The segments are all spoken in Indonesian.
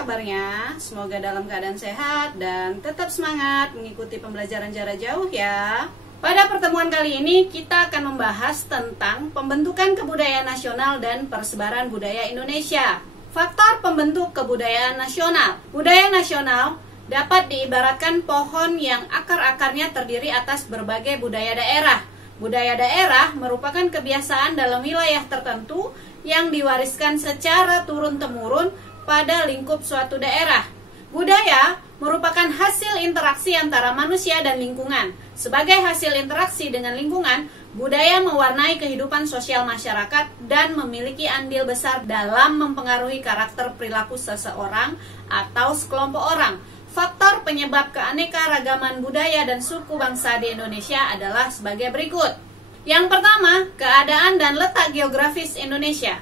kabarnya? Semoga dalam keadaan sehat dan tetap semangat mengikuti pembelajaran jarak jauh ya. Pada pertemuan kali ini kita akan membahas tentang pembentukan kebudayaan nasional dan persebaran budaya Indonesia. Faktor pembentuk kebudayaan nasional. Budaya nasional dapat diibaratkan pohon yang akar-akarnya terdiri atas berbagai budaya daerah. Budaya daerah merupakan kebiasaan dalam wilayah tertentu yang diwariskan secara turun-temurun pada lingkup suatu daerah. Budaya merupakan hasil interaksi antara manusia dan lingkungan. Sebagai hasil interaksi dengan lingkungan, budaya mewarnai kehidupan sosial masyarakat dan memiliki andil besar dalam mempengaruhi karakter perilaku seseorang atau sekelompok orang. Faktor penyebab keanekaragaman budaya dan suku bangsa di Indonesia adalah sebagai berikut. Yang pertama, keadaan dan letak geografis Indonesia.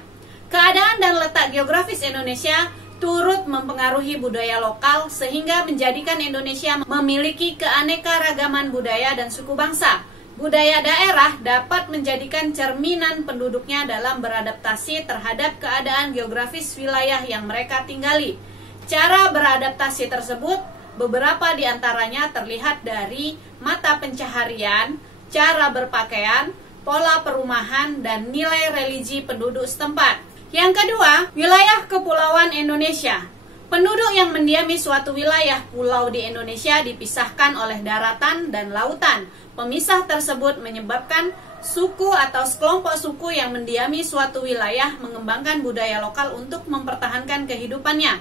Keadaan dan letak geografis Indonesia turut mempengaruhi budaya lokal sehingga menjadikan Indonesia memiliki keanekaragaman budaya dan suku bangsa. Budaya daerah dapat menjadikan cerminan penduduknya dalam beradaptasi terhadap keadaan geografis wilayah yang mereka tinggali. Cara beradaptasi tersebut beberapa diantaranya terlihat dari mata pencaharian, cara berpakaian, pola perumahan, dan nilai religi penduduk setempat. Yang kedua, wilayah kepulauan Indonesia. Penduduk yang mendiami suatu wilayah pulau di Indonesia dipisahkan oleh daratan dan lautan. Pemisah tersebut menyebabkan suku atau sekelompok suku yang mendiami suatu wilayah mengembangkan budaya lokal untuk mempertahankan kehidupannya.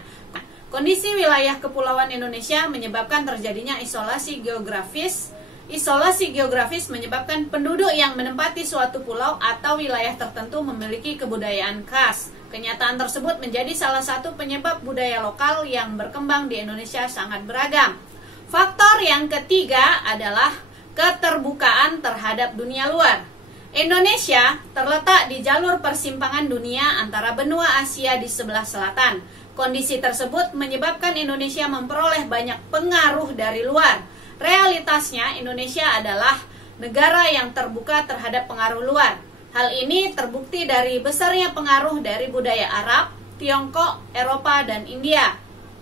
Kondisi wilayah kepulauan Indonesia menyebabkan terjadinya isolasi geografis. Isolasi geografis menyebabkan penduduk yang menempati suatu pulau atau wilayah tertentu memiliki kebudayaan khas. Kenyataan tersebut menjadi salah satu penyebab budaya lokal yang berkembang di Indonesia sangat beragam. Faktor yang ketiga adalah keterbukaan terhadap dunia luar. Indonesia terletak di jalur persimpangan dunia antara benua Asia di sebelah selatan. Kondisi tersebut menyebabkan Indonesia memperoleh banyak pengaruh dari luar. Realitasnya, Indonesia adalah negara yang terbuka terhadap pengaruh luar. Hal ini terbukti dari besarnya pengaruh dari budaya Arab, Tiongkok, Eropa, dan India.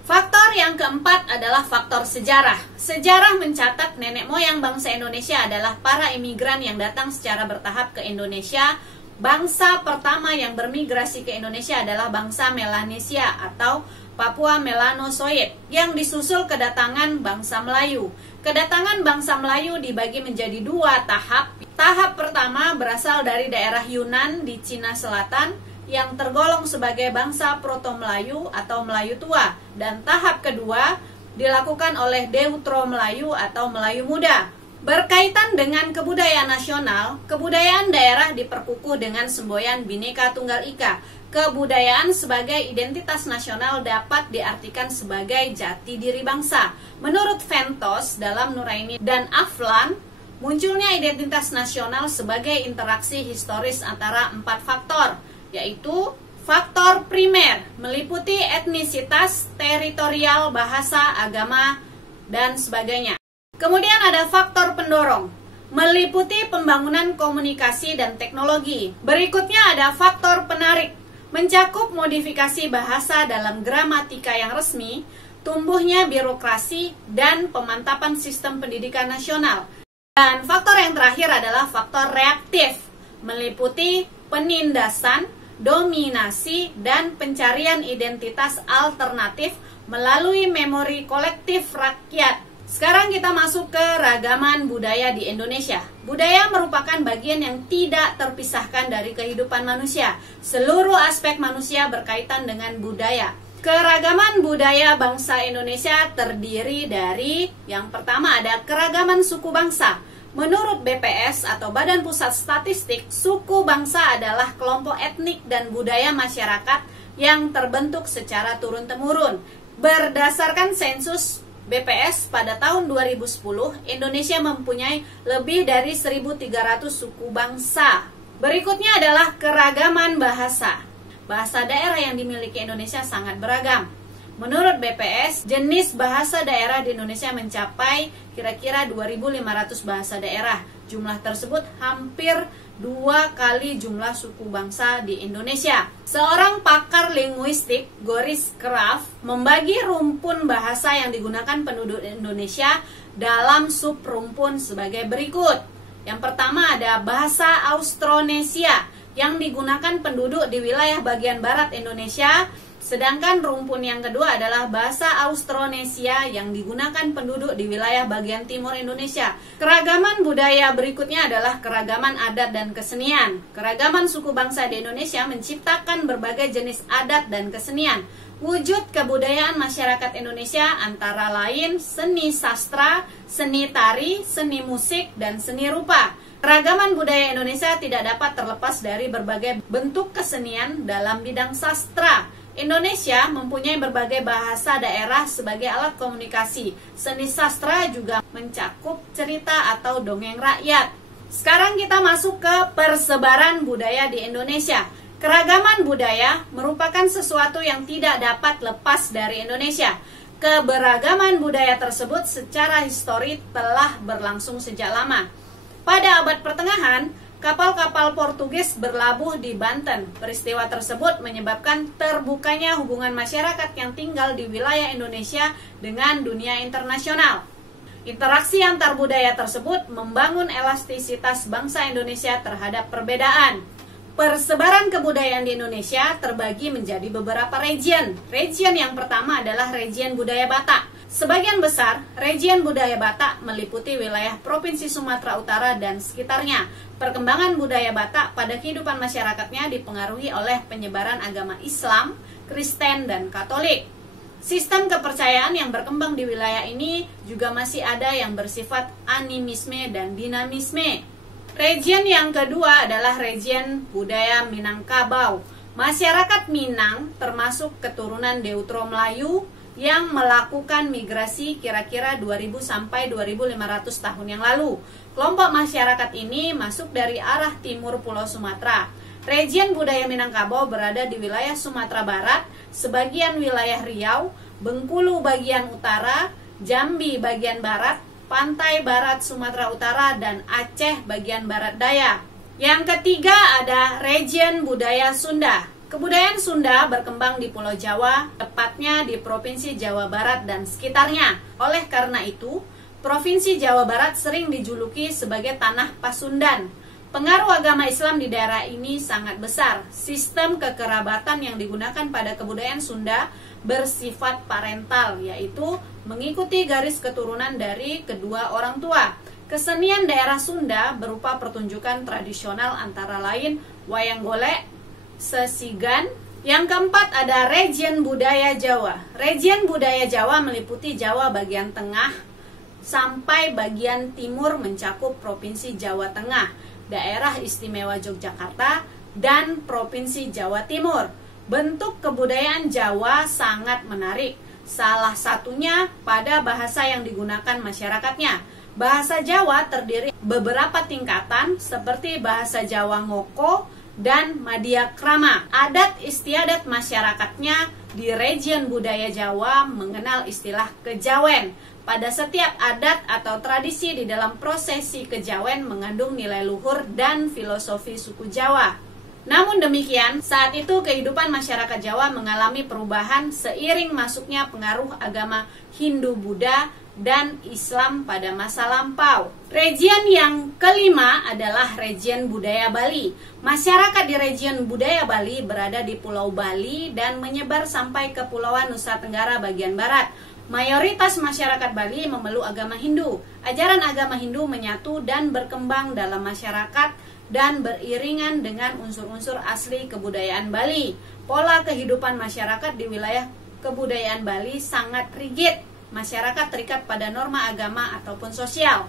Faktor yang keempat adalah faktor sejarah. Sejarah mencatat nenek moyang bangsa Indonesia adalah para imigran yang datang secara bertahap ke Indonesia. Bangsa pertama yang bermigrasi ke Indonesia adalah bangsa Melanesia atau Papua Melanosoid yang disusul kedatangan bangsa Melayu. Kedatangan bangsa Melayu dibagi menjadi dua tahap. Tahap pertama berasal dari daerah Yunan di Cina Selatan yang tergolong sebagai bangsa Proto-Melayu atau Melayu Tua, dan tahap kedua dilakukan oleh Deutero-Melayu atau Melayu Muda. Berkaitan dengan kebudayaan nasional, kebudayaan daerah diperkukuh dengan semboyan Bhinneka Tunggal Ika. Kebudayaan sebagai identitas nasional dapat diartikan sebagai jati diri bangsa. Menurut Ventos dalam Nuraini dan Aflan, munculnya identitas nasional sebagai interaksi historis antara empat faktor, yaitu faktor primer, meliputi etnisitas, teritorial, bahasa, agama, dan sebagainya. Kemudian ada faktor pendorong, meliputi pembangunan komunikasi dan teknologi. Berikutnya ada faktor penarik, mencakup modifikasi bahasa dalam gramatika yang resmi, tumbuhnya birokrasi, dan pemantapan sistem pendidikan nasional. Dan faktor yang terakhir adalah faktor reaktif, meliputi penindasan, dominasi, dan pencarian identitas alternatif melalui memori kolektif rakyat. Sekarang kita masuk ke ragaman budaya di Indonesia. Budaya merupakan bagian yang tidak terpisahkan dari kehidupan manusia. Seluruh aspek manusia berkaitan dengan budaya. Keragaman budaya bangsa Indonesia terdiri dari, yang pertama ada keragaman suku bangsa. Menurut BPS atau Badan Pusat Statistik, suku bangsa adalah kelompok etnik dan budaya masyarakat yang terbentuk secara turun-temurun. Berdasarkan sensus BPS pada tahun 2010, Indonesia mempunyai lebih dari 1.300 suku bangsa. Berikutnya adalah keragaman bahasa. Bahasa daerah yang dimiliki Indonesia sangat beragam. Menurut BPS, jenis bahasa daerah di Indonesia mencapai kira-kira 2.500 bahasa daerah. Jumlah tersebut hampir 2 kali jumlah suku bangsa di Indonesia. Seorang pakar linguistik, Goris Kraft, membagi rumpun bahasa yang digunakan penduduk Indonesia dalam subrumpun sebagai berikut. Yang pertama ada bahasa Austronesia yang digunakan penduduk di wilayah bagian barat Indonesia. Sedangkan rumpun yang kedua adalah bahasa Austronesia yang digunakan penduduk di wilayah bagian timur Indonesia. Keragaman budaya berikutnya adalah keragaman adat dan kesenian. Keragaman suku bangsa di Indonesia menciptakan berbagai jenis adat dan kesenian. Wujud kebudayaan masyarakat Indonesia antara lain seni sastra, seni tari, seni musik, dan seni rupa. Keragaman budaya Indonesia tidak dapat terlepas dari berbagai bentuk kesenian dalam bidang sastra. Indonesia mempunyai berbagai bahasa daerah sebagai alat komunikasi. Seni sastra juga mencakup cerita atau dongeng rakyat. Sekarang kita masuk ke persebaran budaya di Indonesia. Keragaman budaya merupakan sesuatu yang tidak dapat lepas dari Indonesia. Keberagaman budaya tersebut secara histori telah berlangsung sejak lama. Pada abad pertengahan, kapal-kapal Portugis berlabuh di Banten. Peristiwa tersebut menyebabkan terbukanya hubungan masyarakat yang tinggal di wilayah Indonesia dengan dunia internasional. Interaksi antar budaya tersebut membangun elastisitas bangsa Indonesia terhadap perbedaan. Persebaran kebudayaan di Indonesia terbagi menjadi beberapa region. Region yang pertama adalah region budaya Batak. Sebagian besar, region budaya Batak meliputi wilayah Provinsi Sumatera Utara dan sekitarnya. Perkembangan budaya Batak pada kehidupan masyarakatnya dipengaruhi oleh penyebaran agama Islam, Kristen, dan Katolik. Sistem kepercayaan yang berkembang di wilayah ini juga masih ada yang bersifat animisme dan dinamisme. Region yang kedua adalah region budaya Minangkabau. Masyarakat Minang termasuk keturunan Deutero Melayu yang melakukan migrasi kira-kira 2000 sampai 2500 tahun yang lalu. Kelompok masyarakat ini masuk dari arah timur Pulau Sumatera. Region budaya Minangkabau berada di wilayah Sumatera Barat, sebagian wilayah Riau, Bengkulu bagian utara, Jambi bagian barat, pantai barat Sumatera Utara, dan Aceh bagian barat daya. Yang ketiga ada region budaya Sunda. Kebudayaan Sunda berkembang di Pulau Jawa, tepatnya di Provinsi Jawa Barat dan sekitarnya. Oleh karena itu, Provinsi Jawa Barat sering dijuluki sebagai Tanah Pasundan. Pengaruh agama Islam di daerah ini sangat besar. Sistem kekerabatan yang digunakan pada kebudayaan Sunda bersifat parental, yaitu mengikuti garis keturunan dari kedua orang tua. Kesenian daerah Sunda berupa pertunjukan tradisional antara lain wayang golek, sesigan. Yang keempat ada region budaya Jawa. Region budaya Jawa meliputi Jawa bagian tengah sampai bagian timur, mencakup Provinsi Jawa Tengah, Daerah Istimewa Yogyakarta, dan Provinsi Jawa Timur. Bentuk kebudayaan Jawa sangat menarik. Salah satunya pada bahasa yang digunakan masyarakatnya. Bahasa Jawa terdiri beberapa tingkatan seperti bahasa Jawa Ngoko dan Madya Krama. Adat istiadat masyarakatnya di region budaya Jawa mengenal istilah kejawen. Pada setiap adat atau tradisi di dalam prosesi kejawen mengandung nilai luhur dan filosofi suku Jawa. Namun demikian, saat itu kehidupan masyarakat Jawa mengalami perubahan seiring masuknya pengaruh agama Hindu-Buddha dan Islam pada masa lampau. Region yang kelima adalah region budaya Bali. Masyarakat di region budaya Bali berada di Pulau Bali dan menyebar sampai ke Kepulauan Nusa Tenggara bagian barat. Mayoritas masyarakat Bali memeluk agama Hindu. Ajaran agama Hindu menyatu dan berkembang dalam masyarakat dan beriringan dengan unsur-unsur asli kebudayaan Bali. Pola kehidupan masyarakat di wilayah kebudayaan Bali sangat rigid. Masyarakat terikat pada norma agama ataupun sosial.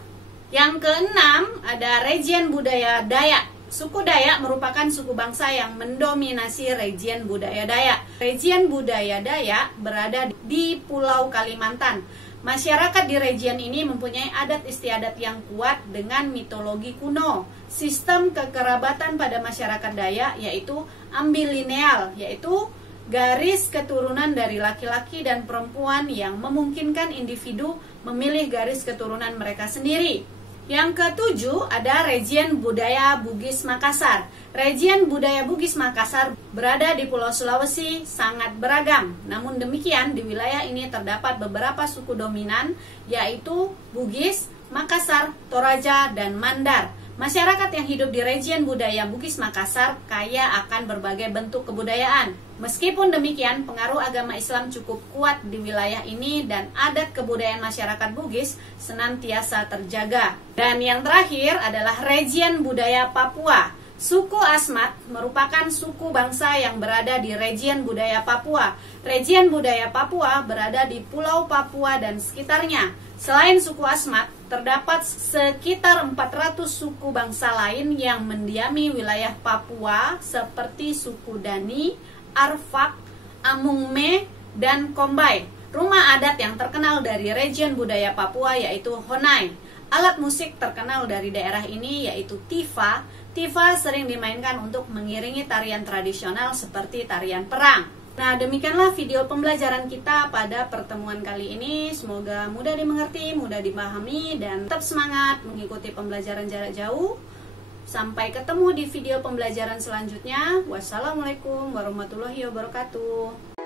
Yang keenam ada region budaya Dayak. Suku Dayak merupakan suku bangsa yang mendominasi region budaya Dayak. Region budaya Dayak berada di Pulau Kalimantan. Masyarakat di region ini mempunyai adat istiadat yang kuat dengan mitologi kuno. Sistem kekerabatan pada masyarakat Dayak yaitu ambilineal, yaitu garis keturunan dari laki-laki dan perempuan yang memungkinkan individu memilih garis keturunan mereka sendiri. Yang ketujuh ada Region Budaya Bugis Makassar. Region Budaya Bugis Makassar berada di Pulau Sulawesi, sangat beragam. Namun demikian, di wilayah ini terdapat beberapa suku dominan, yaitu Bugis, Makassar, Toraja, dan Mandar. Masyarakat yang hidup di Region Budaya Bugis Makassar kaya akan berbagai bentuk kebudayaan. Meskipun demikian, pengaruh agama Islam cukup kuat di wilayah ini dan adat kebudayaan masyarakat Bugis senantiasa terjaga. Dan yang terakhir adalah Region Budaya Papua. Suku Asmat merupakan suku bangsa yang berada di Region Budaya Papua. Region Budaya Papua berada di Pulau Papua dan sekitarnya. Selain suku Asmat, terdapat sekitar 400 suku bangsa lain yang mendiami wilayah Papua seperti suku Dani, Arfak, Amungme, dan Kombay. Rumah adat yang terkenal dari Region Budaya Papua yaitu Honai. Alat musik terkenal dari daerah ini yaitu tifa. Tifa sering dimainkan untuk mengiringi tarian tradisional seperti tarian perang. Nah, demikianlah video pembelajaran kita pada pertemuan kali ini. Semoga mudah dimengerti, mudah dipahami, dan tetap semangat mengikuti pembelajaran jarak jauh. Sampai ketemu di video pembelajaran selanjutnya. Wassalamualaikum warahmatullahi wabarakatuh.